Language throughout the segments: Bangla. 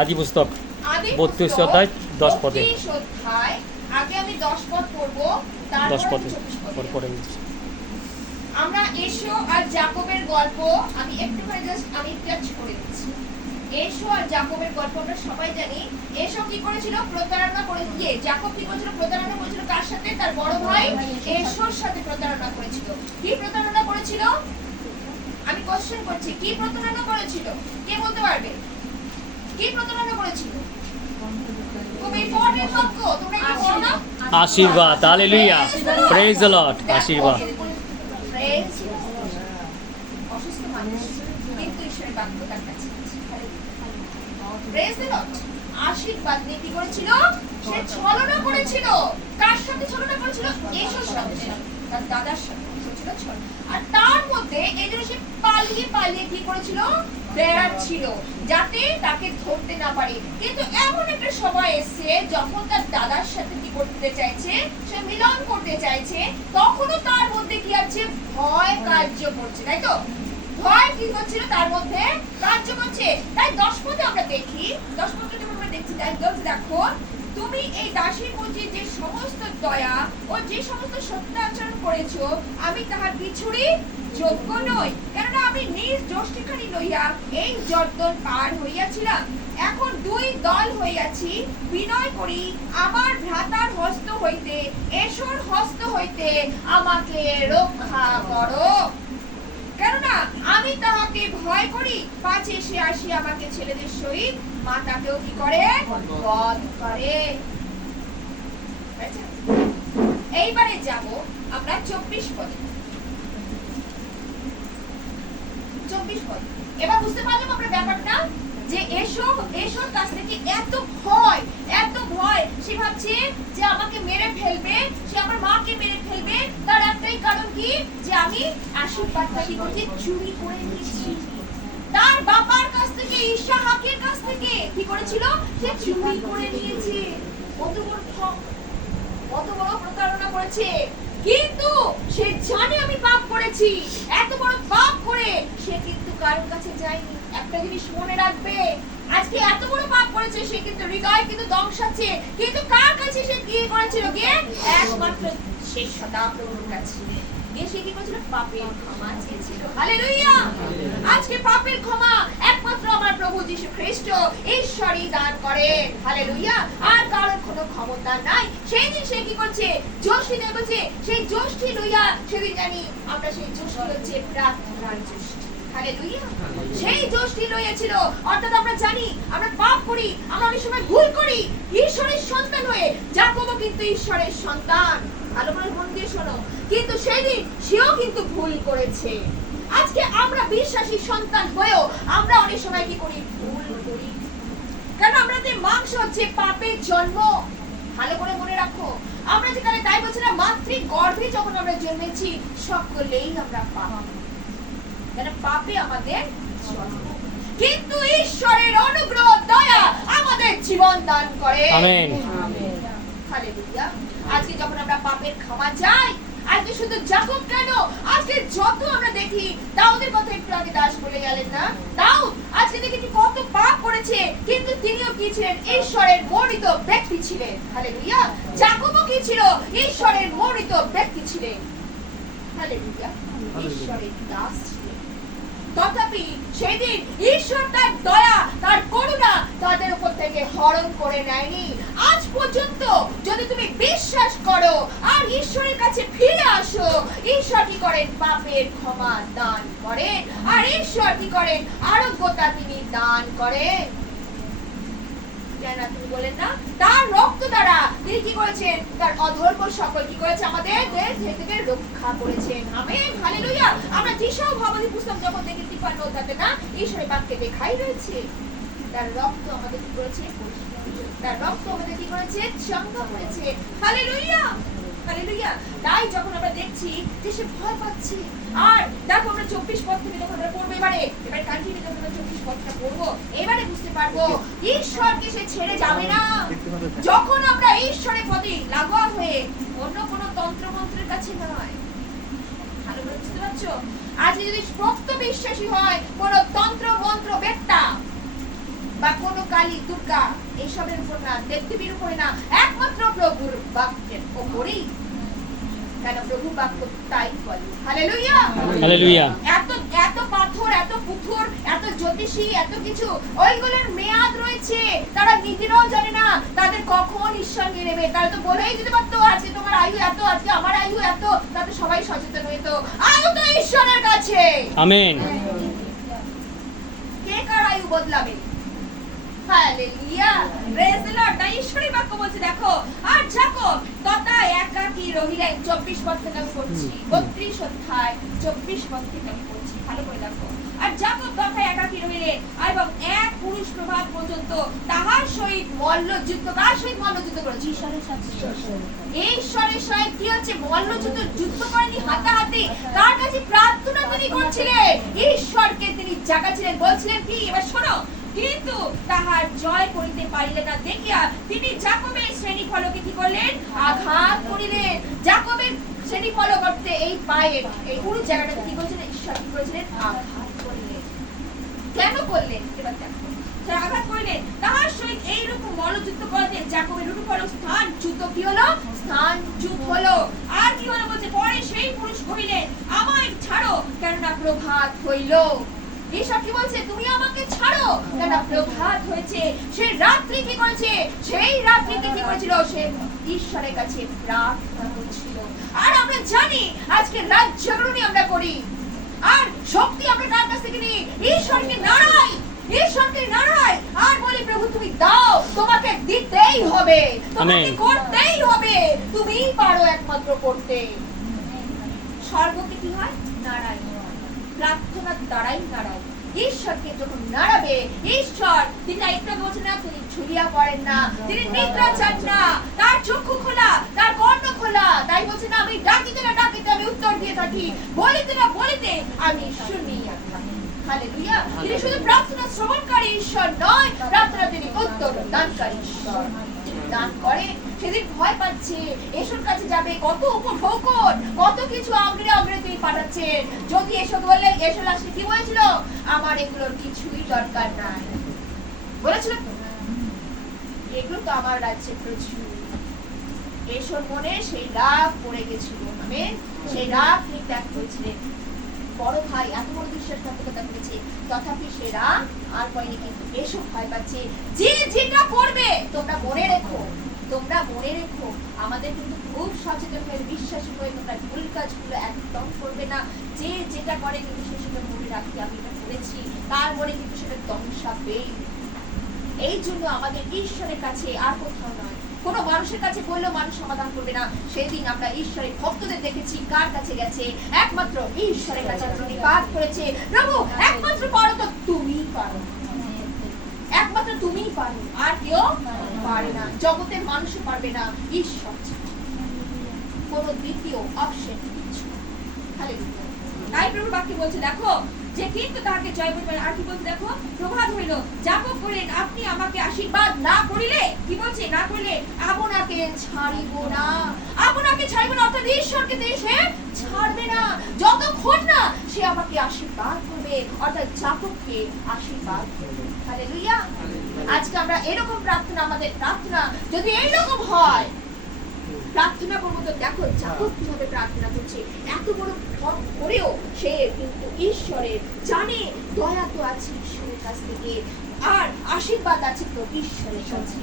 আদি পুস্তক 32 অধ্যায় 10 পদে। আগে আমি 10 পদ পড়বো, তারপর 10 পদে 24 পদে পরে আমরা এসো আর যাকবের গল্প আমি একটুখানি জাস্ট আমি টাচ করে দিচ্ছি। এসো আর যাকবের গল্প আমরা সবাই জানি। এসো কি করেছিল? প্রতারণা করেছিল। যাকব কি করেছিল? প্রতারণা করেছিল কার সাথে? তার বড় ভাই এসোর সাথে প্রতারণা করেছিল। কি প্রতারণা করেছিল? আমি কোশ্চেন করছি, কি প্রতারণা করেছিল? কে বলতে পারবে? কি প্রতারণা করেছিল? খুব ইম্পর্টেন্ট বাক্য, তোমরা একটু পড়ো না। আশীর্বাদ, হালেলুয়া, প্রেজ দ্য লর্ড। আশীর্বাদ। প্রেজ অসুস্থ মানুষ কিন্তু ঈশ্বরের বাক্য তার কাছে আছে। Praise the Lord. আশীর্বাদ নিয়ে কি করেছিল? সে ছলনা করেছিল। কার সাথে ছলনা করেছিল? এসোর সাথে, তার দাদার সাথে করেছিল ছলনা। আর তার মধ্যে এই জন্য সে পালিয়ে পালিয়ে কি করেছিল? বেড়াচ্ছিল যাতে তাকে ধরতে না পারে। কিন্তু এমন একটা সময় এসে যখন তার দাদার সাথে কি করতে চাইছে, সে মিলন করতে চাইছে, তখনও তার মধ্যে কি আছে? ভয় কার্য করছে, তাই তো? ভয় কি করছিল? তার মধ্যে কার্য করছে। তাই 10 পদে আমরা দেখি, 10 পদে যখন আমরা দেখছি, তাই দেখো তুমি এই দাসীর প্রতি যে সমস্ত দয়া ও যে সমস্ত সত্য আচরণ করেছো, আমি তাহার পিছুরি যোগ্য নই, কেননা আমি নিজ যষ্টিখানি লইয়া এই জর্দন পার হইয়াছিলাম। এখন 2 দল হইয়াছি। বিনয় করি আমার ভ্রাতার হস্ত হইতে, এসোর হস্ত হইতে আমাকে রক্ষা করো, কেননা আমি তাহাকে ভয় করি, পাছে সে আসি আমাকে ছেলেদের সহিত মাতাকেও কি করে? বধ করে। এইবারে যাব আমরা 24 পদে। 24 পদ। এবার বুঝতে পারলাম আমরা ব্যাপারটা, যে এসোর কাছ থেকে এত ভয়, সে ভাবছে যে আমাকে মেরে ফেলবে, সে আমার মাকে মেরে ফেলবে। তার একটাই কারণ কি? যে আমি আশীর্বাদটা কি করছি? চুরি করে নিয়েছি। তার বাবার কাছ থেকে, ইসহাকের কাছ থেকে কি করেছিল? সে চুরি করে নিয়েছে। কত বড় প্রতারণা করেছে। কিন্তু সে জানে আমি পাপ করেছি। এত বড় পাপ করে সে কিন্তু কারোর কাছে যায়নি। একটা জিনিস মনে রাখবে, আজকে এত বড় পাপ করেছে, সে কিন্তু হৃদয় কিন্তু ধ্বংসাচ্ছে, কিন্তু কার কাছে সে কি করেছিল? গিয়ে একমাত্র সেই সদাপ্রভুর কাছে গিয়ে সে কি করেছিল? পাপের ক্ষমা চেয়েছিল। হালেলুয়া। আজকে পাপের ক্ষমা একমাত্র আমার প্রভু যীশু খ্রিস্ট ঈশ্বরই দান করেন। হালেলুয়া। আর কারোর কোনো ক্ষমতা নাই। সেই দিন সে কি করছে? যষ্টি দেয় বলছে, সেই যষ্টি লইয়া সেদিন জানি আমরা সেই যষ্টি হচ্ছে প্রার্থনার যষ্টি। হালেলুয়া। সেই যষ্টি লইয়াছিল, অর্থাৎ আমরা জানি আমরা পাপ করি, আমরা অনেক সময় ভুল করি ঈশ্বরের সন্তান হয়ে। যাকবও কিন্তু ঈশ্বরের সন্তান, ভালো করে মন দিয়ে শোনো। কিন্তু সেদিন সেও কিন্তু ভুল করেছে। আজকে আমরা বিশ্বাসী সন্তান হয়েও আমরা অনেক সময় কি করি? ভুল করি। কারণ আমাদের মাংস হচ্ছে পাপের জন্ম। ভালো করে মনে রাখো, আমরা যেখানে তাই বলছি না, মাতৃ গর্ভে যখন আমরা জন্মেছি সকলেই আমরা পাপ, কারণ পাপে আমাদের জন্ম। কিন্তু ঈশ্বরের অনুগ্রহ দয়া আমাদের জীবন দান করে। আমেন। হালেলুয়া। আজকে যখন আমরা পাপের ক্ষমা চাই, আজকে শুধু যাকব কেন, আজকে যত আমরা দেখি, দাউদের কথা একটু আগে দাস বলে গেলেন না, দাউদ আজকে দেখি কত পাপ করেছে, কিন্তু তিনিও কি ছিলেন? ঈশ্বরের মনোনীত ব্যক্তি ছিলেন। হালেলুয়া। যাকবও কি ছিল? ঈশ্বরের মনোনীত ব্যক্তি ছিলেন। হালেলুয়া। ঈশ্বরের দাস ছিলেন। তথাপি সেদিন ঈশ্বর তার দয়া, তার করুণা তাদের উপর থেকে হরণ করে নেয়নি। আজ পর্যন্ত যদি তুমি বিশ্বাস করো আর ঈশ্বরের কাছে ফিরে আসো, ঈশ্বর কি করেন? পাপের ক্ষমা দান করেন। আর ঈশ্বর কি করেন? আরোগ্যতা তিনি দান করেন। কেন তিনি বলেন না, তার রক্ত দ্বারা তিনি কি করেছেন? তার অধর্ম সকল কি করেছে? আমাদের দেশ থেকে রক্ষা করেছেন। আমেন। হালেলুয়া। আমরা যিশাও ভাবাদি পুস্তক যখন দেখি 53 অধ্যায়তে না, ঈশ্বরের বাক্যে দেখাই রয়েছে তার রক্ত আমাদের কি করেছে? তার রক্ত আমাদের কি করেছে? চাঙ্গা করেছে। হালেলুয়া। হালেলুয়া। তাই যখন আমরা দেখছি যে সে ভয় পাচ্ছে, আর দেখো আমরা 24 পদ থেকে যখন আমরা পড়বো, এবারে কন্টিনিউ যখন আমরা 24 পদটা পড়বো, এবারে বুঝতে পারবো ঈশ্বরকে সে ছেড়ে যাবে না। যখন আমরা ঈশ্বরের প্রতি লাগোয়া হয়ে, অন্য কোনো তন্ত্রমন্ত্রের কাছে নয়। ভালো করে বুঝতে পারছো? আজ যদি প্রকৃত বিশ্বাসী হয় কোন তন্ত্র মন্ত্র বেত্তা, বা কোনো কালী দুর্গা এইসবের উপর না, দেবদেবীর উপরে না, একমাত্র প্রভুর বাক্যের উপরেই। কেন প্রভু বাক্য তাই বলে। হালেলুয়া। হালেলুয়া। এত এত পাথর, এত পুথর, এত জ্যোতিষী, এত কিছু, ওইগুলোর মেয়াদ রয়েছে। তারা নিজেরাও জানে না তাদের কখন ঈশ্বর নিয়ে নেবে। তারা তো বলেই দিতে পারতো আজকে তোমার আয়ু এত, আজকে আমার আয়ু এত, তাতে সবাই সচেতন হইতো। আয়ু তো ঈশ্বরের কাছে। আমেন। কে কার আয়ু বদলাবে? Hallelujah, praise the Lord. তাই ঈশ্বরের বাক্য বলছে দেখো, আর যাকব তথা একাকী রহিলেন। 24 পদ থেকে আমি পড়ছি, 32 অধ্যায় 24 পদ থেকে আমি পড়ছি, ভালো করে দেখো। আর যাকব তথা একাকী রহিলেন এবং এক পুরুষ প্রভাত পর্যন্ত তাহার সহিত মল্লযুদ্ধ। কার সহিত মল্লযুদ্ধ করেছে? ঈশ্বরের সাথে। এই ঈশ্বরের সহিত কি হচ্ছে? মল্লযুদ্ধ, যুদ্ধ করেনি হাতাহাতি। তার কাছে প্রার্থনা তিনি করছিলেন, ঈশ্বরকে তিনি জাগাচ্ছিলেন, বলছিলেন কি? এবার শোনো, কিন্তু তাহার জয় করিতে পারিলেন না দেখিয়া তিনি যাকবের শ্রেণীফলকে কি করলেন? আঘাত করিলেন। যাকবের শ্রেণীফলক করতে এই পায়ের এই পুরো জায়গাটা কি করেছিলেন? ঈশ্বর কি করেছিলেন? আঘাত করিলেন। কেন করলেন? এবার দেখো, তারা আঘাত করিলেন। তাহার সহিত এইরকম মল্লযুদ্ধ করতে যাকবের রূপফলক স্থান চ্যুত কি হলো? স্থান চ্যুত হলো। আর কি হলো বলছে, পরে সেই পুরুষ কহিলেন আমায় ছাড়ো, কেননা প্রভাত হইল। ঈশ্বর কি বলছে? তুমি আমাকে ছাড়ো, কেন প্রভাত হয়েছে। সেই রাত্রি কি করেছে? সেই রাত্রিতে কি করেছিল? সে ঈশ্বরের কাছে প্রার্থনা করেছিল। আর আমরা জানি আজকে রাত জাগরণী আমরা করি, আর শক্তি আমরা কার কাছ থেকে নিই? ঈশ্বরকে নাড়াই, ঈশ্বরকে নাড়াই, আর বলি প্রভু তুমি দাও, তোমাকে দিতেই হবে, তোমাকে করতেই হবে, তুমিই পারো একমাত্র করতে। স্বর্গকে কি হয়? নাড়াই, প্রার্থনার দ্বারাই নাড়াই। ঈশ্বরকে যখন নাড়াবে, ঈশ্বর তিনি একটু বলছেন না, তিনি ঝুলিয়া পড়েন না, তিনি নিদ্রা চান না, তার চক্ষু খোলা, তার কর্ণ খোলা। তাই বলছেন না, আমি ডাকিতে না ডাকিতে আমি উত্তর দিয়ে থাকি, বলিতে না বলিতে আমি শুনিয়া থাকি। হালেলুয়া। তিনি শুধু প্রার্থনা শ্রবণকারী ঈশ্বর নয়, প্রার্থনা তিনি উত্তর দানকারী ঈশ্বর। দান করে, সেদিন ভয় পাচ্ছে, এসোর কাছে যাবে, কত উপঢৌকন, কত কিছু আগ্রে আগ্রে তিনি পাঠাচ্ছেন। যদি এসো বললে, এসো লাস্টে কি বলেছিল? আমার এগুলোর কিছুই দরকার নাই বলেছিল, এগুলো তো আমার রাজ্যে প্রচুর। এসোর মনে সেই রাগ পড়ে গেছিল, আমেন। সেই রাগ তিনি ত্যাগ করেছিলেন। বড় ভাই এত বড় বিশ্বাসঘাতকতা করেছে, তথাপি সে রাগ আর করেনি। কিন্তু এসব ভয় পাচ্ছে, যে যেটা করবে তোমরা মনে রেখো, তোমরা মনে রেখো, আমাদের কিন্তু খুব সচেতন হয়ে বিশ্বাসী হয়ে তোমরা ভুল কাজগুলো একদম করবে না। যে যেটা করে কিন্তু সে সেটা মনে রাখি, আমি এটা করেছি, তার মনে কিন্তু সেটা ধ্বংসাবেই। এই জন্য আমাদের ঈশ্বরের কাছে, আর কোথাও নয়, কোনো মানুষের কাছে বললেও মানুষ সমাধান করবে না। সেদিন আমরা ঈশ্বরের ভক্তদের দেখেছি কার কাছে গেছে? একমাত্র ঈশ্বরের কাছে প্রণিপাত করেছে, প্রভু একমাত্র পারো তো তুমিই পারো, একমাত্র তুমিই পারো, আর কেউ পারে না। জগতের মানুষও পারবে না, ঈশ্বর কোনো দ্বিতীয় অপশন কিছু। হালেলুয়া। তাই প্রভু বাক্যে বলছে দেখো, যে কিন্তু তাহাকে জয় করিতে পারে। আর কি বলছে দেখো, প্রভাত হইল, যাকব করিলেন আপনি আমাকে আশীর্বাদ না করিলে, কি বলছে? না করিলে আপনাকে ছাড়িব না, আপনাকে ছাড়িব না, অর্থাৎ ঈশ্বরকে সে ছাড়বে না যতক্ষণ না সে আমাকে আশীর্বাদ করবে, অর্থাৎ যাকবকে আশীর্বাদ করবে। হালেলুয়া। আজকে আমরা এরকম প্রার্থনা, আমাদের প্রার্থনা যদি এইরকম হয়, প্রার্থনা করবো তো দেখো যাকব কিভাবে প্রার্থনা করছে, এত বড় ভয় করেও সে কিন্তু ঈশ্বরের জানে দয়া তো আছে ঈশ্বরের কাছ থেকে, আর আশীর্বাদ আছে তো ঈশ্বরের কাছে।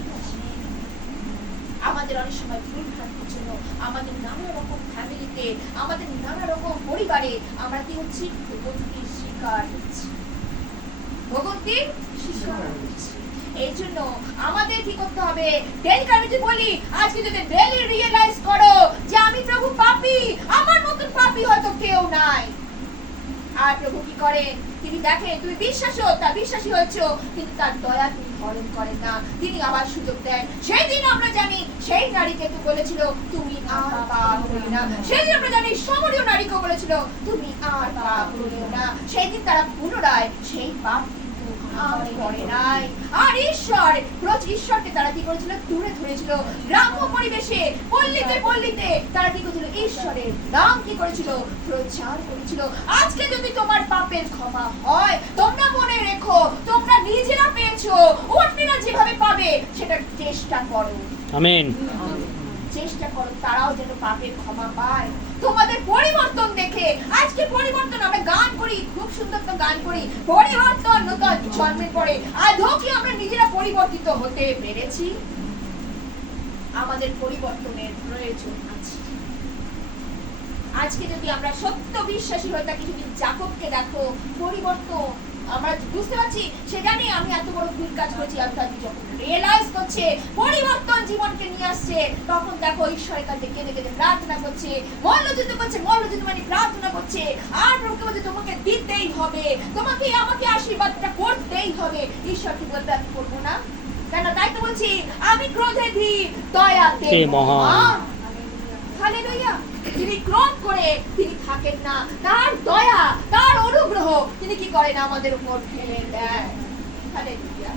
আমাদের অনেক সময় ভুল ভ্রান্তির জন্য আমাদের নানা রকম ফ্যামিলিতে, আমাদের নানা রকম পরিবারে আমরা কি হচ্ছি? ভোগান্তির শিকার হচ্ছি, ভোগান্তির শিকার হচ্ছি। এই জন্য আমাদের কি করতে হবে? ডেলি আমি যদি বলি, আজকে যদি ডেলি রিয়েলাইজ করো যে আমি প্রভু পাপী, আমার মতন পাপী হয়তো কেউ নাই। আর প্রভু কি করেন? তিনি দেখেন তুমি বিশ্বাসী হয়েছো, কিন্তু তার দয়া তিনি হরণ করেন না, তিনি আবার সুযোগ দেন। সেই দিন আমরা জানি সেই নারীকে তো বলেছিল তুমি আর পাপ করিও না, সেই দিন আমরা জানি সমরীয় নারীকে বলেছিল তুমি আর পাপ করিও না। সেই দিন তারা পুনরায় সেই পাপ আর করে নাই। আর ঈশ্বরকে তারা কি করেছিল? দূরে ধরেছিল। গ্রাম্য পরিবেশে, পল্লীতে তারা কি করেছিল? ঈশ্বরের নাম কি করেছিল? প্রচার করেছিল। আজকে যদি তোমার পাপের ক্ষমা হয়, তোমরা মনে রেখো, তোমরা নিজেরা পেয়েছো, অন্যরা যেভাবে পাবে সেটা চেষ্টা করো। আমেন। চেষ্টা করো তারাও যেন পাপের ক্ষমা পায়। তোমাদের পরিবর্তন দেখে, আজকে পরিবর্তন আমরা গান করি, খুব সুন্দর তো গান করি, পরিবর্তন নতুন জন্মের পরে। আদৌ কি আমরা নিজেরা পরিবর্তিত হতে পেরেছি? আমাদের পরিবর্তনের প্রয়োজন আছে। আজকে যদি আমরা সত্য বিশ্বাসী হয়ে থাকি, যদি যাকবকে দেখো, পরিবর্তন আমরা বুঝতে পারছি, সে জানি আমি এত বড় ভুল কাজ করেছি, আমি তাকে যখন রিয়েলাইজ করছে পরিবর্তন জীবনকে নিয়ে আসছে, তখন দেখো ঈশ্বরের কাছে কেঁদে কেঁদে প্রার্থনা করছে, মল্লযুদ্ধ করছে, মল্লযুদ্ধ মানে প্রার্থনা করছে, আর প্রভুকে বলছে তোমাকে দিতেই হবে, তোমাকে আমাকে আশীর্বাদটা করতেই হবে। ঈশ্বরকে বলতে আমি করবো না কেন? তাই তো বলছি, আমি ক্রোধে ধীর, দয়াতে মহান। হালেলুয়া। তিনি ক্রোধ করে তিনি থাকেন না, তার দয়া, তার অনুগ্রহ তিনি কি করেন আমাদের উপর ফেলে দেয়। হালেলুয়া।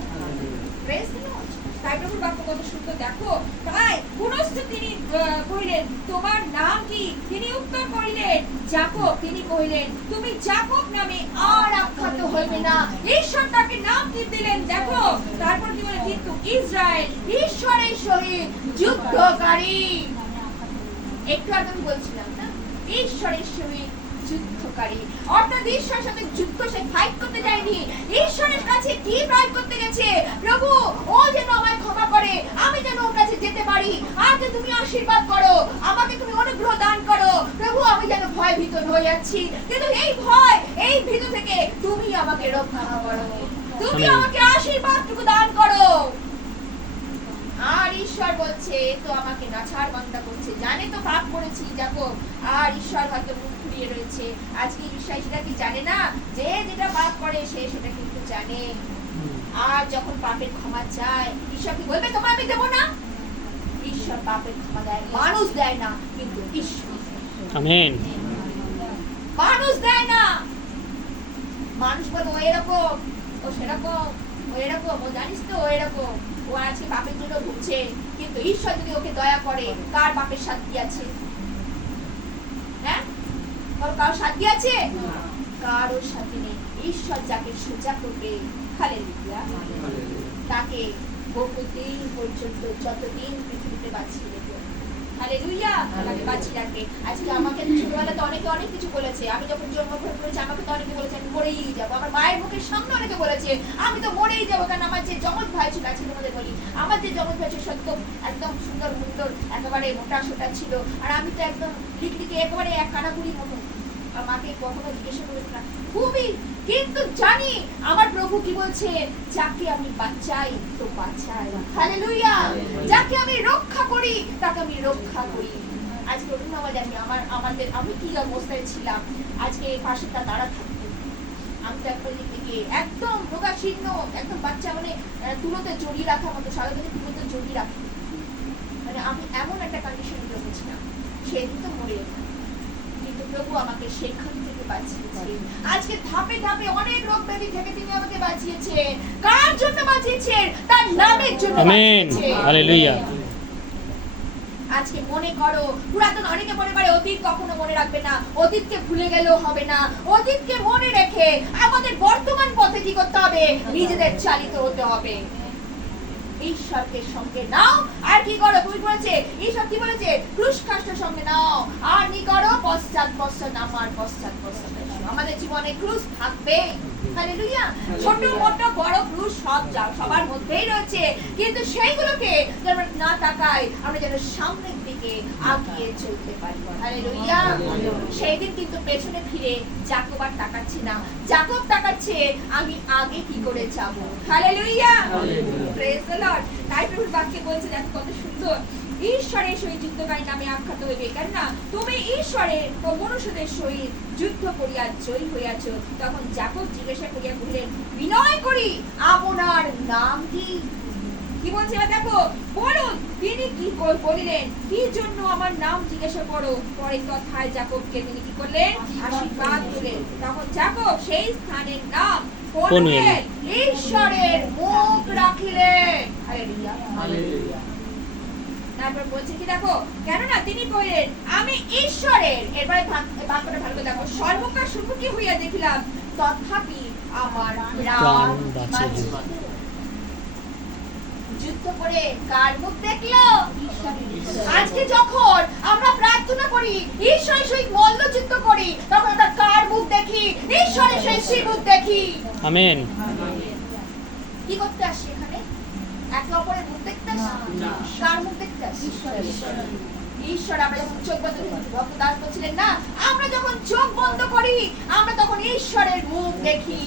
Praise the Lord. তাই প্রভুর বাক্য কত সুন্দর দেখো। তাই পুনশ্চ তিনি কহিলেন, তোমার নাম কি? তিনি উত্তর করিলেন, যাকব। তিনি কহিলেন, তুমি যাকব নামে আর আখ্যাত হইবে না। ঈশ্বর তাকে নাম কি দিলেন দেখো। তারপর কি বলে, কিন্তু ইসরায়েল ঈশ্বরের সহিত যুদ্ধকারী। একটু আগে আমি বলছিলাম না, ঈশ্বরের সহিত যুদ্ধকারী, অর্থাৎ ঈশ্বরের সাথে যুদ্ধ সে ফাইট করতে যায়নি, ঈশ্বরের কাছে কি ফাইট করতে গেছে, প্রভু ও যেন আমায় ক্ষমা করে, আমি যেন ওর কাছে যেতে পারি, আজকে তুমি আশীর্বাদ করো, আমাকে তুমি অনুগ্রহ দান করো, প্রভু আমি যেন ভয় ভীত হয়ে যাচ্ছি, কিন্তু এই ভয়, এই ভীত থেকে তুমি আমাকে রক্ষা করো, তুমি আমাকে আশীর্বাদটুকু দান করো। আর ঈশ্বর বলছে, তো আমাকে নাছাড় বান্দা করছে, জানে তো পাপ করেছি যাকব, আর ঈশ্বর হয়তো মুখ ঘুরিয়ে রয়েছে। আজকে বিশ্বাসীরা কি জানে না যে যেটা পাপ করে সে সেটা কিন্তু জানে। আর যখন পাপের ক্ষমা চায়, ঈশ্বর কি বলবে তোমায় আমি দেবো না? ঈশ্বর পাপের ক্ষমা দেয়, মানুষ দেয় না, কিন্তু ঈশ্বর। আমেন। মানুষ দেয় না। মানুষ বলে ও এরকম, ও সেরকম, ও এরকম, ও জানিস তো ও এরকম, ও আজকে পাপের জন্য ভুগছে, কিন্তু ঈশ্বর যদি ওকে দয়া করে, কার পাপের শাস্তি আছে? হ্যাঁ, কারো শাস্তি আছে? কারো শাস্তি নেই। ঈশ্বর যাকে সোজা করবে, হালেলুয়া, তাকে বহুদিন পর্যন্ত, যতদিন পৃথিবীতে বাঁচিয়ে রেখে, হালেলুয়া, তাকে বাঁচিয়ে রাখবে। আজকে আমাকে ছোটবেলাতে অনেকে অনেক কিছু বলেছে, আমি যখন জন্মগ্রহণ করেছি আমাকে তো অনেকে বলেছে আমি মরেই যাবো, আমার মায়ের মুখের সামনে অনেকে বলেছে আমি তো মরেই যাবো, কারণ আমার যে জমজ ভাই ছিল, আজকে তোমাদের বলি, আমার যে জমজ ভাই ছিল সত্য একদম সুন্দর সুন্দর, একেবারে মোটা সোটা ছিল, আর আমি তো একদম লিকলিকে একেবারে এক কানাগুড়ির মতো। মাকে কখনো জিজ্ঞাসা করেছে না খুবই, কিন্তু জানি আমার প্রভু কি বলছে, যাকে আমি বাঁচাই তো বাঁচাই, হালেলুয়া, যাকে আমি রক্ষা করি তাকে আমি রক্ষা করি। আজকে ধন্যবাদ জানি আমাদের, আমি কি অবস্থায় ছিলাম, আজকে পাশে তারা থাকতো, আমি তো একটা দিকে একদম রোগাশীর্ণ, একদম বাচ্চা, মানে তুলোতে জড়িয়ে রাখার মতো, সারা দিনে তুলোতে জড়িয়ে রাখি, মানে আমি এমন একটা কন্ডিশনে রেখেছিলাম, সেদিন তো মরে যেতাম, কিন্তু প্রভু আমাকে সেখান থেকে বাঁচিয়েছে। আজকে ধাপে ধাপে অনেক রোগ ব্যাধি থেকে তিনি আমাকে বাঁচিয়েছেন। কার জন্য বাঁচিয়েছেন? তার নামের জন্য বাঁচিয়েছেন। হালেলুয়া। আজকে মনে করো, পুরাতন অনেকে মনে করে অতীত কখনো মনে রাখবে না, অতীতকে ভুলে গেলেও হবে না, অতীতকে মনে রেখে আমাদের বর্তমান পথে কি করতে হবে? নিজেদের চালিত হতে হবে। ঈশ্বরকে সঙ্গে নাও, আর কি করো? তুমি বলেছে ঈশ্বর কি বলেছে? ক্রুশকাষ্ঠ সঙ্গে নাও, আর কি করো? পশ্চাৎ পশ্চাৎ আমার পশ্চাৎ পশ্চাৎ এসো। আমাদের জীবনে ক্রুশ থাকবে, হালেলুয়া, ছোট মোটো বড় ক্রুশ সব সবার মধ্যেই রয়েছে, কিন্তু সেইগুলোকে যেন না তাকাই, আমরা যেন সামনের দিকে আগিয়ে চলতে পারি, হালেলুয়া। সেই দিন কিন্তু পেছনে ফিরে যাকব আর তাকাচ্ছে না, যাকব তাকাচ্ছে আমি আগে কি করে যাব, হালেলুয়া, প্রেজ দ্য লর্ড। তাই প্রভুর বাক্যে বলছে, দেখো কত সুন্দর, ঈশ্বরের সহিত যুদ্ধকারী নামে আখ্যাত হইবে, কেননা তুমি ঈশ্বরের ও মনুষ্যদের সহিত যুদ্ধ করিয়া জয়ী হইয়াছ। তখন যাকব জিজ্ঞাসা করিয়া কহিলেন, বিনয় করি আপনার নাম কি? কি বলছে এবার দেখো, বলুন। তিনি কি বলিলেন, কি জন্য আমার নাম জিজ্ঞাসা করো? পরে কথায় যাকবকে তিনি কি করলেন? আশীর্বাদ দিলেন। তখন যাকব সেই স্থানের নাম পনুয়েল, ঈশ্বরের মুখ রাখিলেন, হালেলুয়া, হালেলুয়া। তারপর বলছে কি দেখো, কেননা তিনি কহিলেন আমি ঈশ্বরের, এরপরে বাক্যটা ভালো করে দেখো, সর্বকার সম্মুখী হইয়া দেখিলাম, তথাপি আমার প্রাণ প্রাণ বাঁচিল। বাঁচিল। যুদ্ধ করে কার মুখ দেখলো? আজকে যখন আমরা প্রার্থনা করি, ঈশ্বরের সহিত মল্লযুদ্ধ করি, তখন আমরা কার মুখ দেখি? ঈশ্বরের সহিত সেই মুখ দেখি। আমেন। কি করতে আসি এখানে? একে অপরের মুখ দেখতে আসি? কার মুখ দেখতে আসি? ঈশ্বর। আমরা যখন চোখ বন্ধ করি, ভক্ত দাস বলছিলেন না, আমরা যখন চোখ বন্ধ করি আমরা তখন ঈশ্বরের মুখ দেখি।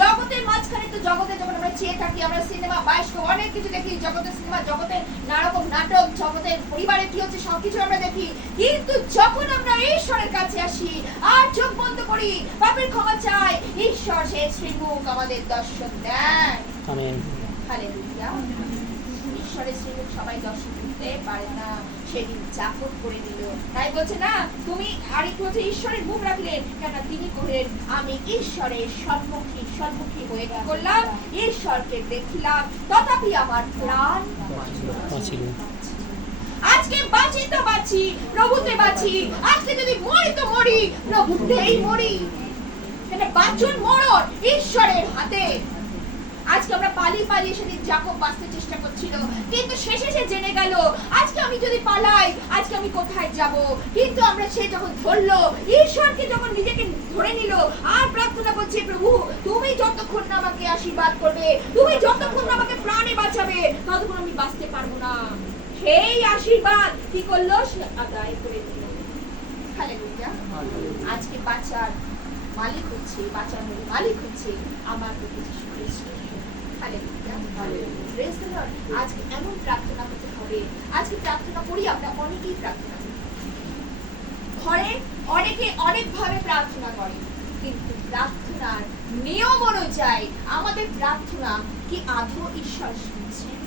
জগতের মাঝখানে তো জগতে যখন আমরা চেয়ে থাকি, আমরা সিনেমা বায়োস্কোপ অনেক কিছু দেখি, জগতের সিনেমা, জগতের নানারকম নাটক, জগতের পরিবারে কি হচ্ছে সবকিছু আমরা দেখি, কিন্তু যখন আমরা ঈশ্বরের কাছে আসি আর চোখ বন্ধ করি, পাপের ক্ষমা চাই, ঈশ্বর সেই শ্রীমুখ আমাদের দর্শন দেন। আমেন। হালেলুয়া। ঈশ্বরের শ্রীমুখ সবাই দর্শন করতে পারে না, সেদিন জাকব করে নিল। তাই বলছে না, তুমি আর একটু হচ্ছে ঈশ্বরের মুখ রাখলেন কেন? তিনি কহেন, আমি ঈশ্বরের সম্মুখী হয়ে কি করলাম? ঈশ্বরকে দেখিলাম, তথাপি আমার প্রাণ বাঁচিল। আজকে বাঁচি তো বাঁচি, প্রভুতে বাঁচি। আজকে যদি মরি তো মরি, প্রভুতেই মরি। এটা বাঁচন মরণ ঈশ্বরের হাতে। আজকে আমরা পালিয়ে সেদিন জাকব বাঁচতে চেষ্টা করছিল, কিন্তু শেষে সে জেনে গেল আজকে আমি যদি পালাই, আজকে আমি কোথায় যাব? কিন্তু আমরা সে যখন ধরলো, ঈশ্বরকে যখন নিজেকে ধরে নিল আর প্রার্থনা করছে, প্রভু তুমি যতক্ষণ না আমাকে আশীর্বাদ করবে, তুমি যতক্ষণ না আমাকে প্রাণে বাঁচাবে, ততক্ষণ আমি বাঁচতে পারবো না। সেই আশীর্বাদ কি করলো? সে আদায় করে দিল। হালেলুয়া। আজকে বাঁচার মালিক হচ্ছে, বাঁচার মালিক হচ্ছে আমার প্রভু যীশু খ্রিস্ট। হালেলুয়া। Praise the Lord. আজকে এমন প্রার্থনা করতে হবে। আজকে প্রার্থনা করি, আমরা অনেকেই প্রার্থনা করি, ঘরে অনেকে অনেকভাবে প্রার্থনা করে, কিন্তু প্রার্থনার নিয়ম অনুযায়ী আমাদের প্রার্থনা কি আদৌ ঈশ্বর শুনছেন?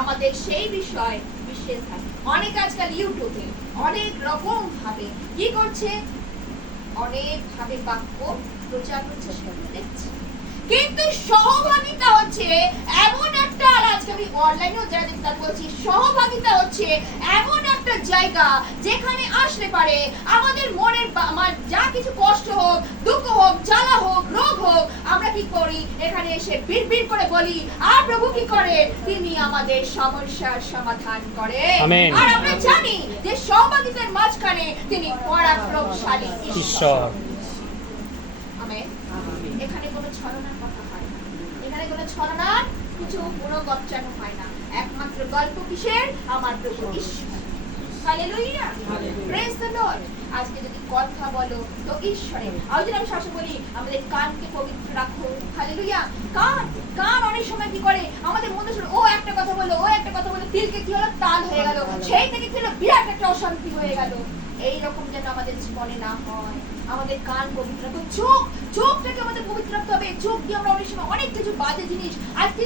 আমাদের সেই বিষয় বিশেষ থাকে। অনেক আজকাল ইউটিউবে অনেক রকম ভাবে কি করছে, অনেক ভাবে বাক্য প্রচার করছে, সেগুলো দেখছে, কিন্তু সহভাগিতা হচ্ছে এমন একটা, আর আজকে আমি অনলাইনেও যারা দেখি তাদের বলছি, সহভাগিতা হচ্ছে এমন একটা জায়গা যেখানে আসলে পারে আমাদের মনের যা কিছু কষ্ট হোক, দুঃখ হোক, জ্বালা হোক, রোগ হোক, আমরা কি করি? এখানে এসে বিড়বিড় করে বলি, আর প্রভু কি করে? তিনি আমাদের সমস্যার সমাধান করে। আর আমরা জানি যে সহভাগিতার মাঝখানে তিনি পরাক্রমশালী ঈশ্বর। আমেন। এখানে কোনো ছলনার কথা হয় না, এখানে কোনো ছলনার কিছু কোনো গচ্চানো হয় না। একমাত্র গল্প কিসের? আমার প্রভু ঈশ্বর। হালেলুয়া। Praise the Lord. আজকে যদি কথা বলো তো ঈশ্বরের। আর যদি আমি শাসন বলি, আমাদের কানকে পবিত্র রাখো। হালেলুয়া। কান অনেক সময় কি করে? আমাদের মধ্যে শুনে ও একটা কথা বললো, ও একটা কথা বললো, তিলকে কি হলো? তাল হয়ে গেল, সেই থেকে ছিল বিরাট একটা অশান্তি হয়ে গেল। এইরকম যেন আমাদের জীবনে না হয়। আমাদের কান পবিত্র রাখো, চোখটাকে আমাদের পবিত্র রাখতে হবে। চোখ দিয়ে আমরা অনেক সময় অনেক কিছু বাজে জিনিস, আজকে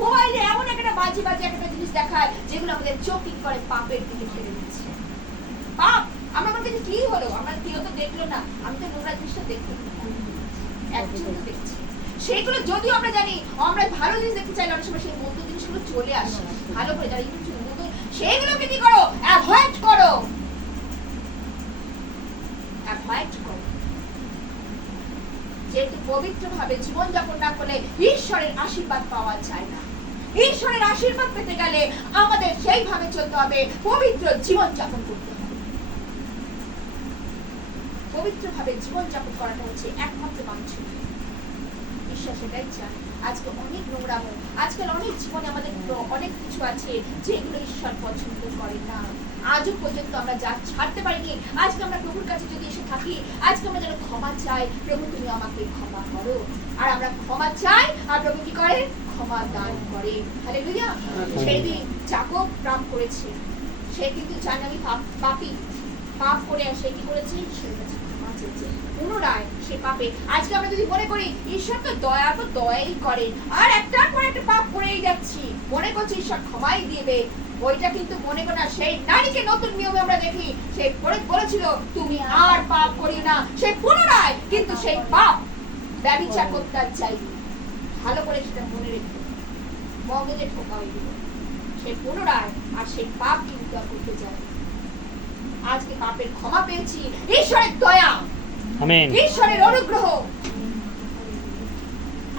মোবাইলে এমন একটা বাজে একটা জিনিস দেখায় যেগুলো আমাদের চোখ কি করে? পাপের দিকে ঠেলে দিচ্ছে। পাপ। আমরা বলতে কি হলো? আমার কেউ তো দেখলো না, আমি তো নোংরা জিনিসটা দেখতে একজন তো দেখছি। সেইগুলো যদিও আমরা জানি, আমরা ভালো জিনিস দেখতে চাইলে অনেক সময় সেই মন্দ জিনিসগুলো চলে আসে। ভালো করে যারা ইউটিউব মন্দ, সেইগুলোকে কি করো? অ্যাভয়েড করো। যেহেতু পবিত্রভাবে জীবনযাপন না করলে ঈশ্বরের আশীর্বাদ পাওয়া যায় না। ঈশ্বরের আশীর্বাদ পেতে গেলে আমাদের সেইভাবে চলতে হবে, পবিত্র জীবনযাপন করতে হবে। পবিত্রভাবে জীবনযাপন করাটা হচ্ছে একমাত্র বাঞ্ছনীয়। ঈশ্বর সেটাই চান। আজকে অনেক নোংরামো, আজকাল অনেক জীবনে আমাদের অনেক কিছু আছে যেগুলো ঈশ্বর পছন্দ করে না। আজও পর্যন্ত আমরা যা ছাড়তে পারিনি, আজকে আমরা প্রভুর কাছে যদি এসে থাকি, আজকে আমরা যেন ক্ষমা চাই, প্রভু তুমি আমাকে ক্ষমা করো। আর আমরা ক্ষমা চাই, আর প্রভু কি করে? ক্ষমা দান করে। হালেলুয়া। সেই দিন জাকব পাপ করেছে, সে কিন্তু জানে আমি পাপী, পাপ করে সে কি করেছে? ঈশ্বরের কাছে ক্ষমা চেয়েছে। পুনরায় সে পাপে, আজকে আমরা যদি মনে করি ঈশ্বর তো দয়াই করেন, আর একটার পর একটা পাপ করেই যাচ্ছি, মনে করছি ঈশ্বর ক্ষমাই দিবে, ওইটা কিন্তু মনে করো না। সেই নারীকে নতুন নিয়মে আমরা দেখি, সে বলেছিল তুমি আর পাপ করিও না, সে পুনরায় কিন্তু সেই পাপ ব্যভিচার করতে চাইবে। ভালো করে সেটা মনে রেখে মগজে ঢোকা হয়ে গেল, সে পুনরায় আর সেই পাপ কিন্তু করতে যায়। আজকে পাপের ক্ষমা পেয়েছি, ঈশ্বরের দয়া, আমেন, ঈশ্বরের অনুগ্রহ,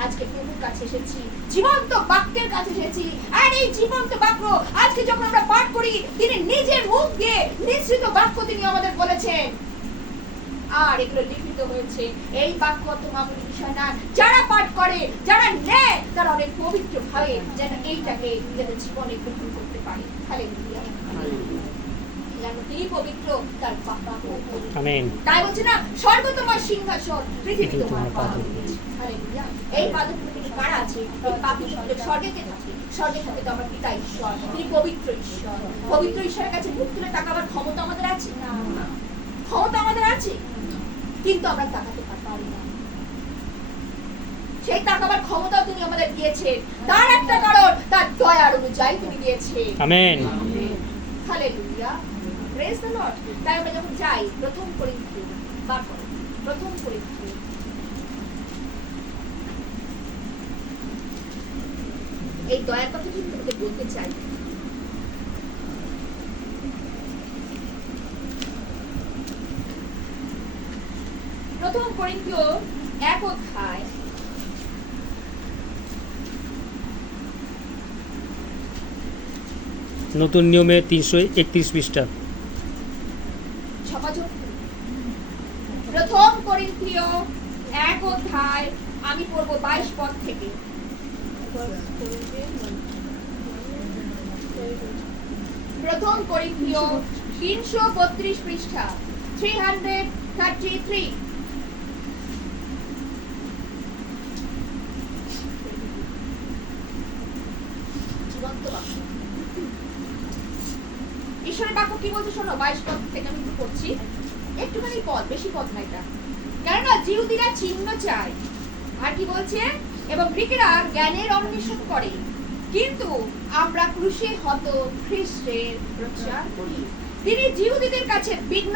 আজকে প্রভুর কাছে এসেছি, জীবন্ত বাক্যের কাছে এসেছি। আর এই জীবন্ত বাক্য আজকে যখন আমরা পাঠ করি, তিনি নিজের মুখ দিয়ে নিঃসৃত বাক্য তিনি আমাদের বলেছেন, আর এগুলো লিখিত হয়েছে। এই বাক্য তো মামুলি বিষয় না। যারা পাঠ করে, যারা নেয়, তারা অনেক পবিত্র ভাবে যেন এইটাকে নিজেদের জীবনে গ্রহণ করতে পারে। হালেলুয়া। তিনি পবিত্র, তার বাবা পবিত্র। আমেন। তাই বলছে না, স্বর্গ তোমার সিংহাসন, পৃথিবী তোমার পাদপীঠ। হালেলুয়া। এই পাদপীঠে কারা আছে? এই পাপীদের স্বর্গে কে থাকে? স্বর্গে থাকে তো আমার পিতা ঈশ্বর, তিনি পবিত্র ঈশ্বর। পবিত্র ঈশ্বরের কাছে মুখ তুলে তাকাবার ক্ষমতা আমাদের আছে না? ক্ষমতা আমাদের আছে, কিন্তু আমরা তাকাতে পারি না। সেই তাকাবার ক্ষমতাও তিনি আমাদের দিয়েছেন। তার একটা কারণ, তার দয়ার অনুযায়ী তিনি দিয়েছেন। Amen. Hallelujah. Praise the Lord. তাই আমরা যখন যাই প্রথম করিন্থীয়, প্রথম করিন্থীয় এই দয়ার কথা কিন্তু তোমাকে বলতে চাই। প্রথম করিন্থীয় 1 অধ্যায় নতুন নিয়মে 331 পৃষ্ঠা। প্রথম করিন্থীয় 1 অধ্যায় আমি পড়ব 22 পদ থেকে। প্রথম করিন্থীয় 332 পৃষ্ঠা, 333। ঈশ্বরের বাক্য কি বলছে শোনো। 22 পদ থেকে আমি একটু পড়ছি, একটুখানি পদ, বেশি পদ না এটা। কেননা জিহুদীরা চিহ্ন চায়, আর কি বলছে, এবং গ্রীকেরা জ্ঞানের অন্বেষণ করে, কিন্তু আমরা ক্রুশে হত খ্রিস্টের প্রচার করি। তিনি জিহুদীদের কাছে বিঘ্ন,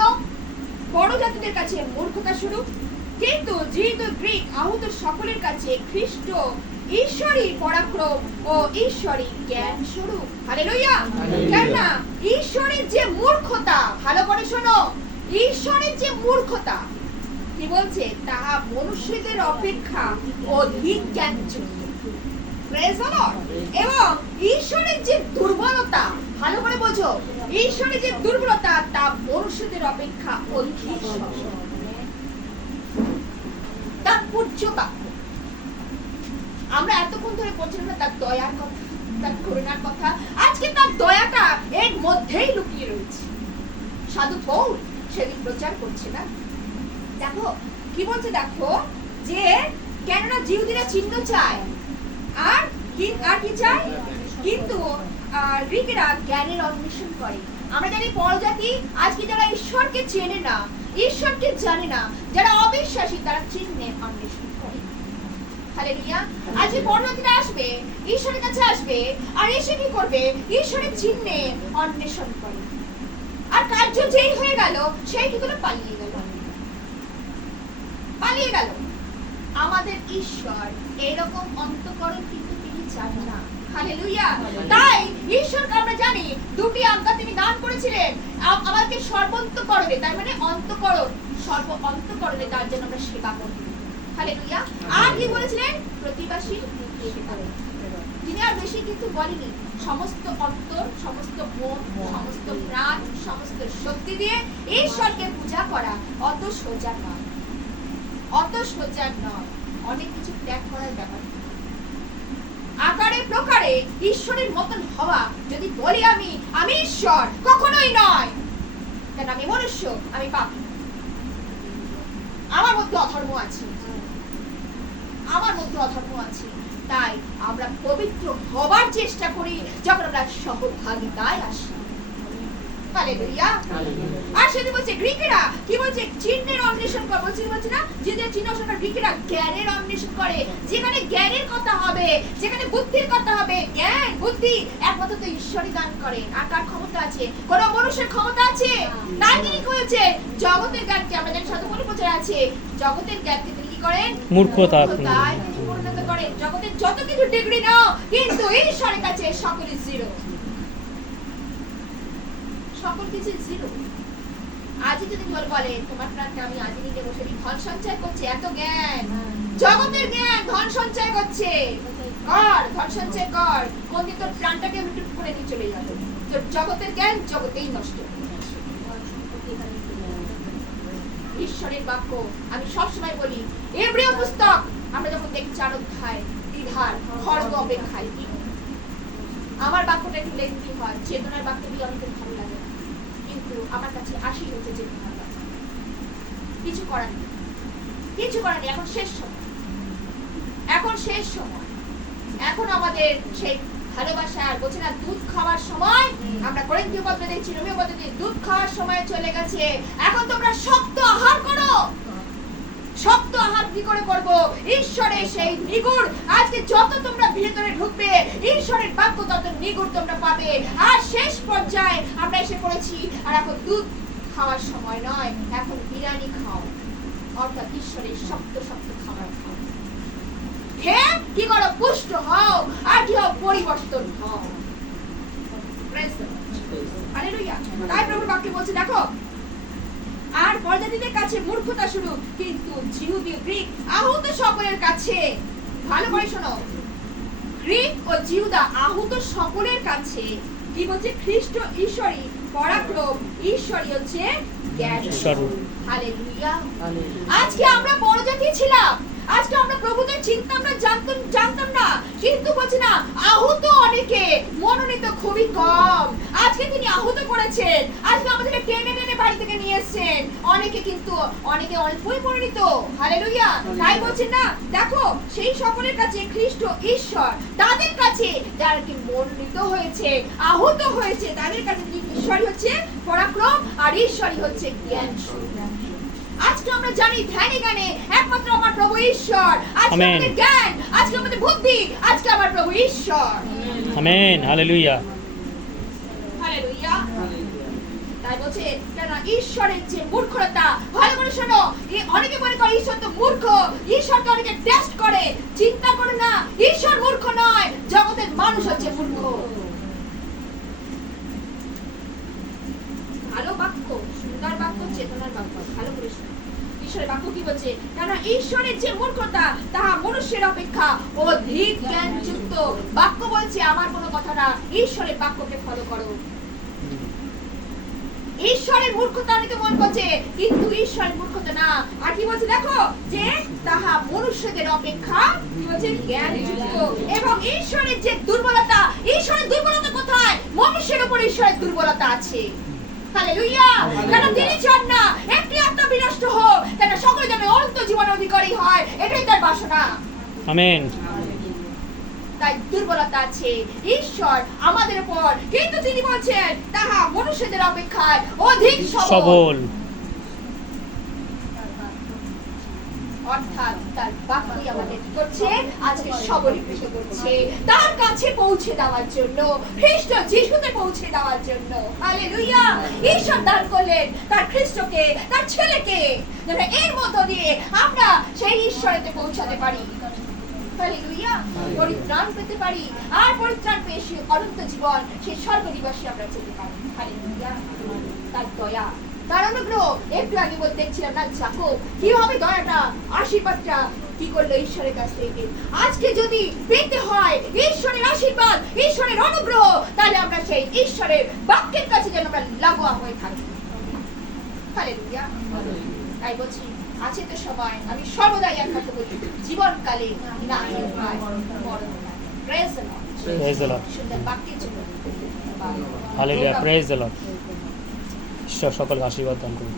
বড় জাতিদের কাছে মূর্খতা স্বরূপ, কিন্তু যেহেতু গ্রীক আহত সকলের কাছে খ্রিস্ট ঈশ্বরই পরাক্রম ও ঈশ্বরই জ্ঞান স্বরূপ। হালেলুয়া। কেননা ঈশ্বরের যে মূর্খতা, ভালো করে শোনো, ঈশ্বরের যে মূর্খতা কি বলছে, তাহা মনুষ্যদের অপেক্ষা অধিক জ্ঞানযুক্ত। Praise the Lord. এবং ঈশ্বরের যে দুর্বলতা, ভালো করে বোঝো, ঈশ্বরের যে দুর্বলতা তা মনুষ্যদের অপেক্ষা অধিক তাৎপর্য বাক্য। আমরা এতক্ষণ ধরে বলছিলাম না তার দয়ার কথা, তার করুণার কথা। আজকে তার দয়াটা এর মধ্যেই লুকিয়ে রয়েছে। সাধু পৌল সেদিন প্রচার করছে না, দেখো কি বলছে, দেখো যে কেননা জিহুদীরা চিহ্ন চায়, আর কি চায়, কিন্তু গ্রীকেরা জ্ঞানের অন্বেষণ করে। আমরা জানি পরজাতি আজকে যারা ঈশ্বরকে চেনে না, ঈশ্বরকে জানে না, যারা অবিশ্বাসী, তারা চিহ্নের অন্বেষণ করে। হালেলুয়া। আজকে পরজাতিরা আসবে, ঈশ্বরের কাছে আসবে, আর এসে কি করবে, ঈশ্বরের চিহ্নে অন্বেষণ করে। আর কার্য যেই হয়ে গেল, সেই কি করে পালিয়ে গেল। আমাদের ঈশ্বর এরকম অন্তঃকরণ কিন্তু তিনি চান না। হালেলুয়া। তাই ঈশ্বরকে আমরা জানি দুটি আজ্ঞা তিনি দান করেছিলেন, আমাকে সর্বান্তঃকরণে, তার মানে অন্তঃকরণ, সর্ব অন্তঃকরণে তার জন্য আমরা সেবা করব। হালেলুয়া। আর কি বলেছিলেন, প্রতিবাসী তিনি আর বেশি কিছু বলেনি। সমস্ত অন্তর, সমস্ত মন, সমস্ত প্রাণ, সমস্ত শক্তি দিয়ে ঈশ্বরকে পূজা করা অত সোজা নয়, অত সোজা নয়। অনেক কিছু ত্যাগ করার ব্যাপার। আকারে প্রকারে ঈশ্বরের মতন হওয়া, যদি বলি আমি ঈশ্বর, কখনোই নয়। কেন, আমি মনুষ্য, আমি পাপী, আমার মধ্যে অধর্ম আছে, তাই আমরা পবিত্র হবার চেষ্টা করি যখন আমরা সহভাগিতায় আসি। হালেলুয়া। আর সেদিন বলছে গ্রীকেরা কি বলছে, চিহ্নের অন্বেষণ করে, বলছে না যে চিহ্ন অন্বেষণ, গ্রীকেরা জ্ঞানের অন্বেষণ করে। যেখানে জ্ঞানের কথা হবে, যেখানে বুদ্ধির কথা হবে, জ্ঞান বুদ্ধি একমাত্র তো ঈশ্বরই দান করেন। আর কার ক্ষমতা আছে? কোন মানুষের ক্ষমতা আছে? তাই তিনি করেছে জগতের জ্ঞানকে, আমরা জানি শতকোটি প্রচার আছে, জগতের জ্ঞানকে তিনি কি করেন, মূর্খতায় পরিণত করেন। জগতের যত কিছু ডিগ্রি নাও, কিন্তু ঈশ্বরের কাছে সকলে জিরো, সকল কিছু জিরো। আজই যদি বলে তোমার প্রাণটা আমি আজই নিজে বসে ধন সঞ্চয় করছে, এত জ্ঞান, জগতের জ্ঞান ধন সঞ্চয় করছে। কর ধন সঞ্চয় কর, কোনদিন তোর প্রাণটাকে লুট করে নিয়ে চলে যাবে। তোর জগতের জ্ঞান জগতেই নষ্ট। ঈশ্বরের বাক্য আমি সবসময় বলি, এব্রিয় পুস্তক আমরা যখন দেখি 4 অধ্যায় দ্বিধার খড়গ অপেক্ষায় কি, আমার বাক্যটা একটু লেন্থি হয়, চেতনার বাক্য দিয়ে অনেকের ভালো লাগে না, কিন্তু আমার কাছে আসি হচ্ছে চেতনার বাক্য। কিছু করার নেই, কিছু করার নেই। এখন শেষ সময়, এখন শেষ সময়, এখন আমাদের সেই ভালোবাসা আর বলছে না দুধ খাওয়ার সময়। আমরা করিন্থীয় পত্রে দেখছি, রোমীয় পত্রে দুধ খাওয়ার সময় চলে গেছে। এখন তোমরা শক্ত আহার করো। শক্ত আহার কি করে করবো? ঈশ্বরের সেই নিগুড়, আজকে যত তোমরা ভিতরে ঢুকবে ঈশ্বরের বাক্য তত নিগুড় তোমরা পাবে। আর শেষ পর্যায়ে আমরা এসে পড়েছি, আর এখন দুধ খাওয়ার সময় নয়, এখন বিরিয়ানি খাও, অর্থাৎ ঈশ্বরের শক্ত শক্ত খাবার খাও। খেয়ে কি করো? পুষ্ট হও, আর কি হও? পরিবর্তন হও। হালেলুয়া। তাই প্রভুর বাক্যে বলছে, দেখো, আর পর্যায়ীদের কাছে মূর্খতা শুরু, কিন্তু জিহুদি গ্রিক আহত সকলের কাছে, ভালো করে শোনো, গ্রিক ও জিহুদা আহত সকলের কাছে কি বলছে? খ্রিস্ট ঈশ্বরী পরাক্রম, ঈশ্বরী হচ্ছে জ্ঞান। হালেলুয়া। আজকে আমরা বড় জাতি ছিলাম, আজকে আমরা প্রভুদের চিন্তা আমরা জানতাম না, কিন্তু বলছি না আহত অনেকে, মনোনীত খুবই কম। আজকে তিনি আহত করেছেন, আজকে আমাদেরকে টেনে টেনে বাড়ি থেকে নিয়ে এসেছেন অনেকে, কিন্তু অনেকে অল্পই মনোনীত। হালেলুয়া। তাই বলছেন না, দেখো সেই সকলের কাছে খ্রিস্ট ঈশ্বর, তাদের কাছে যারা কি মনোনীত হয়েছে, আহত হয়েছে, তাদের কাছে ঈশ্বরই হচ্ছে পরাক্রম, আর ঈশ্বরই হচ্ছে জ্ঞান। আজকে আমরা জানি ধ্যানে জ্ঞানে একমাত্র আমার প্রভু ঈশ্বর। আজকে আমাদের জ্ঞান, আজকে আমাদের বুদ্ধি, আজকে আমার প্রভু ঈশ্বর। আমেন। হালেলুয়া। হালেলুয়া। তাই বলছে কেন ঈশ্বরের যে মূর্খতা, ভালো করে শোনো, অনেকে মনে করে ঈশ্বর তো মূর্খ, ঈশ্বরকে অনেকে টেস্ট করে, চিন্তা করে না, ঈশ্বর মূর্খ নয়, জগতের মানুষ হচ্ছে মূর্খ। ভালো বাক্য, সুন্দর বাক্য, চেতনার বাক্য, ভালো করে শোনো। ঈশ্বরের বাক্য কি বলছে? কেন ঈশ্বরের যে মূর্খতা তাহা মনুষ্যের অপেক্ষা অধিক জ্ঞানযুক্ত। বাক্য বলছে আমার কোনো কথা না, ঈশ্বরের বাক্যকে ফলো করো। ঈশ্বরের মূর্খতা অনেকে মন করছে, কিন্তু ঈশ্বরের মূর্খতা না। আর কি বলছে দেখো, যে তাহা মনুষ্যদের অপেক্ষা কি বলছে? জ্ঞানযুক্ত। এবং ঈশ্বরের যে দুর্বলতা, ঈশ্বরের দুর্বলতা কোথায়? মনুষ্যের উপর ঈশ্বরের দুর্বলতা আছে। হালেলুয়া। কেন তিনি চান না একটি আত্মা বিনষ্ট হোক, কেন সকলে যেন অনন্ত জীবন অধিকারী হয়, এটাই তার বাসনা। আমেন। তাই দুর্বলতা আছে ঈশ্বর আমাদের উপর, কিন্তু তিনি বলছেন তাহা মনুষ্যদের অপেক্ষায় অধিক সবল। অর্থাৎ তার বাক্যই আমাদের কি করছে? আজকে সবলীকৃত করছে, তার কাছে পৌঁছে দেওয়ার জন্য, খ্রিস্ট যিশুতে পৌঁছে দেওয়ার জন্য। হালেলুয়া। ঈশ্বর দান করলেন তার খ্রিস্টকে, তার ছেলেকে, যেন এর মধ্য দিয়ে আমরা সেই ঈশ্বরেতে পৌঁছাতে পারি। হালেলুয়া। পরিত্রাণ পেতে পারি, আর পরিত্রাণ পেয়ে সে অনন্ত জীবন, সেই স্বর্গনিবাসী আমরা যেতে পারি। হালেলুয়া। তার দয়া, তার অনুগ্রহ। একটু আগে বলতে দেখছিলাম না যাকব কিভাবে দয়াটা, আশীর্বাদটা কি করলো ঈশ্বরের কাছ থেকে। আজকে যদি পেতে হয় ঈশ্বরের আশীর্বাদ, ঈশ্বরের অনুগ্রহ, তাহলে আমরা সেই ঈশ্বরের বাক্যের কাছে যেন আমরা লাগোয়া হয়ে থাকি। হালেলুয়া। তাই বলছি আছে তো সময়, আমি সর্বদাই এক কথা বলি, জীবনকালে না প্রেজ দ্য লর্ড। সুন্দর বাক্যের জন্য হালেলুয়া। Praise the Lord. ঈশ্বর সকলকে আশীর্বাদ দান করুন।